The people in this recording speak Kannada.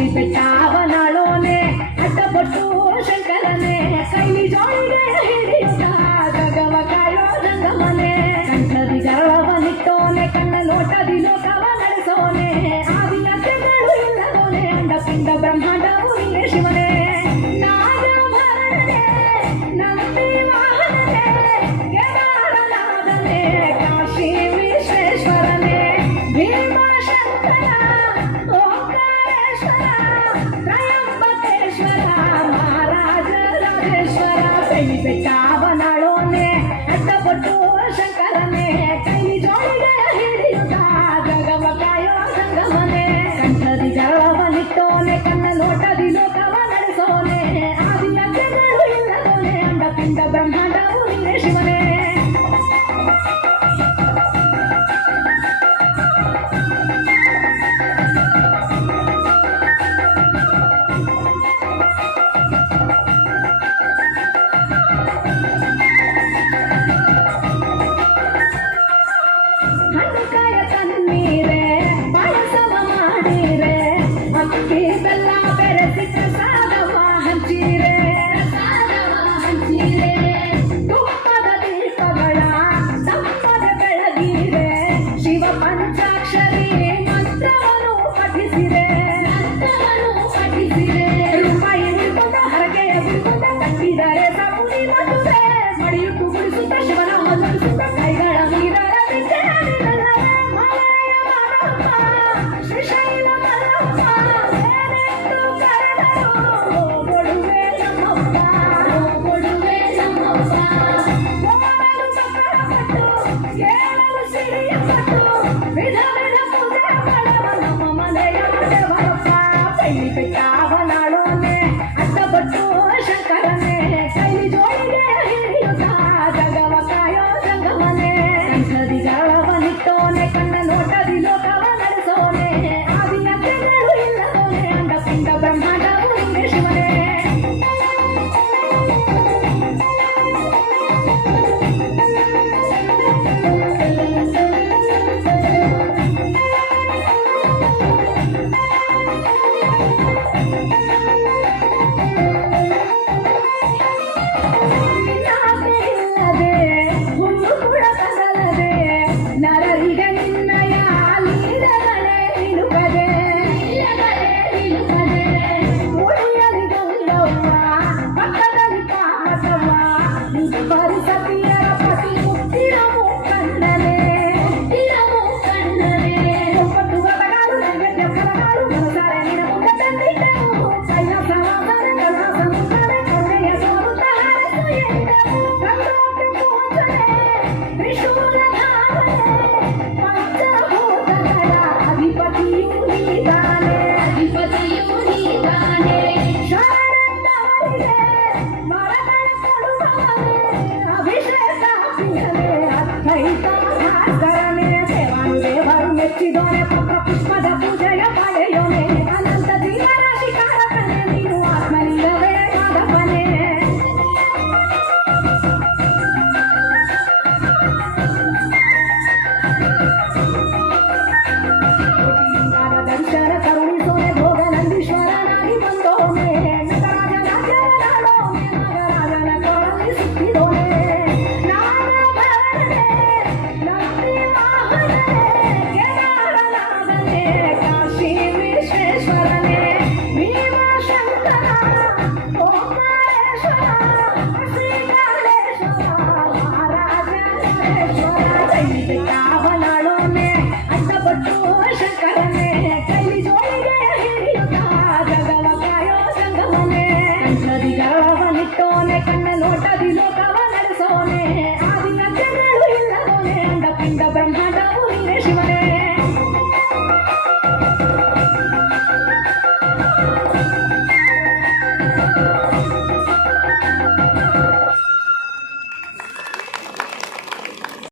ಕೈಲಿ ಬೆಟ್ಟವನಾಳೋನೆ ಅಡ್ಡಪಟ್ಟು ಶಂಕರನೆ ಕೈಲಿ ಜೋಳಿಗೆ ಹಿಡಿಯುತ್ತ ಜಗವ ಕಾಯೋ ಜಂಗಮನೆ ಕಂಠದಿ ಗರ್ವನಿಟ್ಟೋನೆ ಕಣ್ಣ ನೋಟದಿ ಲೋಕವ ನಡೆಸೋನೆ ಆದಿಯಂತೆಗಳು ಇಲ್ಲದೋನೆ ಅಂಡಪಿಂಡ ಬ್ರಹ್ಮಾಂಡವು ನೀನೇ ಶಿವನೇ ನಾಗಭರಣೆ ನಂದಿ ವಾಹನನೆ ಕೇದಾರನಾಥನೆ ಕಾಶಿ ವಿಶ್ವೇಶ್ವರನೇ ಭೀಮಶಂಕರ ಓಂಕಾರೇಶ್ವರ ತ್ರಯಂಬಕೇಶ್ವರ ಮಹಾರಾಜ ರಾಜೇಶ್ವರ ಕೈಲಿ ಬೆಟ್ಟವನಾಳೋನೆ ಅಡ್ಡಪಟ್ಟು ಶಂಕರನೆ ಕೈಲಿ ಜೋಳಿಗೆ ಹಿಡಿಯುತ್ತ ಜಗವ ಕಾಯೋ ಸಂಗಮನೆ ಕಂಠದಿ ಗರ್ವನಿಟ್ಟೋನೆ ಕಣ್ಣ ನೋಟದಿ ಲೋಕವ ನಡೆಸೋನೆ ಆದಿಯಂತೆಗಳು ಇಲ್ಲದೋನೆ ಅಂಡಪಿಂಡ ಬ್ರಹ್ಮಾಂಡವು ನೀನೇ ಶಿವನೇ ಹಣ್ಣುಕಾಯ ತನ್ನೀರೆ ಪಾಯಸವ ಮಾಡೀರೆ ಅಕ್ಕಿ ಬೆಲ್ಲ ಬೆರೆಸಿ ಪ್ರಸಾದವ ಹಂಚೀರೆ ತುಪ್ಪದ ದೀಪಗಳ ಸಂಪದ ಬೆಳಗೀರೆ ಶಿವ ಪಂಚಾಕ್ಷರಿ ಮಂತ್ರವನ್ನು ಪಠಿಸಿರೆ ರೂಪಾಯಿ ಬಿಡ್ಕೊಂಡ ಹರಕೆಯ ಬಿಡ್ಕೊಂಡ ಕಟ್ಟಿದರೆ ಸಮುನಿ ಮದುವೆ ಮಡಿಯುಟ್ಟು ಗುಡಿಸುತ್ತ ಶಿವನ ಮಲ್ಲಿಸುತ್ತ ಕೈಗಳ ನೀರರ ಶ್ರೀಶೈಲ ಮಲ್ಲಪ್ಪ ಏನೆಂದು ಕರೆದರು ಕೊಡುವೆ ನಮ್ಮಪ್ಪ ಕೊಡುವೆ ನಮ್ಮಪ್ಪ ಓಡಲು ಚಕ್ರಪಟ್ಟು ಕೇಳಲು ಸಿರಿಯಪಟ್ಟು ವಿಧ ವಿಧ ಪೂಜೆ ಮಾಡವ ನಮ್ಮ ಮನೆಯ ದೇವರಪ್ಪ ಕೈಲಿ ಬೆಟ್ಟವನಾಳೋನೆ ಅಡ್ಡಪಟ್ಟು ಶಂಕರನೆ ಕೈಲಿ ಜೋಳಿಗೆ ಹಿಡಿಯುತ್ತ ಜಗವ ಕಾಯೋ ಜಂಗಮನೆ ಕಂಠದಿ ಗರ್ವನಿಟ್ಟೋನೆ ಕಣ್ಣ ನೋಟದಿ ಲೋಕವ ನಡೆಸೋನೆ ಆದಿಯಂತೆಗಳು ಇಲ್ಲದೋನೆ ಅಂಡಪಿಂಡ ಬ್ರಹ್ಮಾಂಡವು ನೀನೇ ಶಿವನೇ ಇಲ್ಲದೆ ಹುಣ್ಣು ಕೂಡ ಕದಲದೆ ನರರಿಗೆ ನಿನ್ನಯ ಲೀಲೆಗಳೇ ನಿಲುಕದೆ ಉಳಿಯಲಿ ಗೌರವ್ವ ಪಕ್ಕದಲ್ಲಿ ಕಾಮಸವ್ವ ಪರಿಸತಿಯರ ಪತಿ ಮುತ್ತಿರವು ಕಣ್ಣನೆ ಒಪ್ಪತ್ತು ಗತಗಾಲು ನೈವೇದ್ಯ ಫಲಗಾಲು ಮನಸಾರೆ ನಿನ ಮುಂದೆ ತಂದಿದ್ದೆವು ಕೈಲಾಸವಾದರೆ ಕೈಲಾಸ ಮುಂದೆ ಕನ್ನೆಯ ಸೋರುತ್ತ ಹಾರಿಸು ಎಂದೆವು ಗಂಗೋತ್ರಿ ಪೂಜನೆ ತ್ರಿಶೂಲಧಾರಣೆ ಪಂಚಭೂತಗಳ ಅಧಿಪತಿಯೂ ನೀತಾನೆ ಶರಣೆಂದವರಿಗೆ ವರಗಳ ಕೊಡುವವನೇ ಅಭಿಷೇಕ ಪ್ರಿಯನೇ ಅದ್ವೈತ ಭಾಸ್ಕರನೇ ದೇವಾನು ದೇವರು ಮೆಚ್ಚಿದೋನೆ ಪತ್ರ ಪುಷ್ಪದ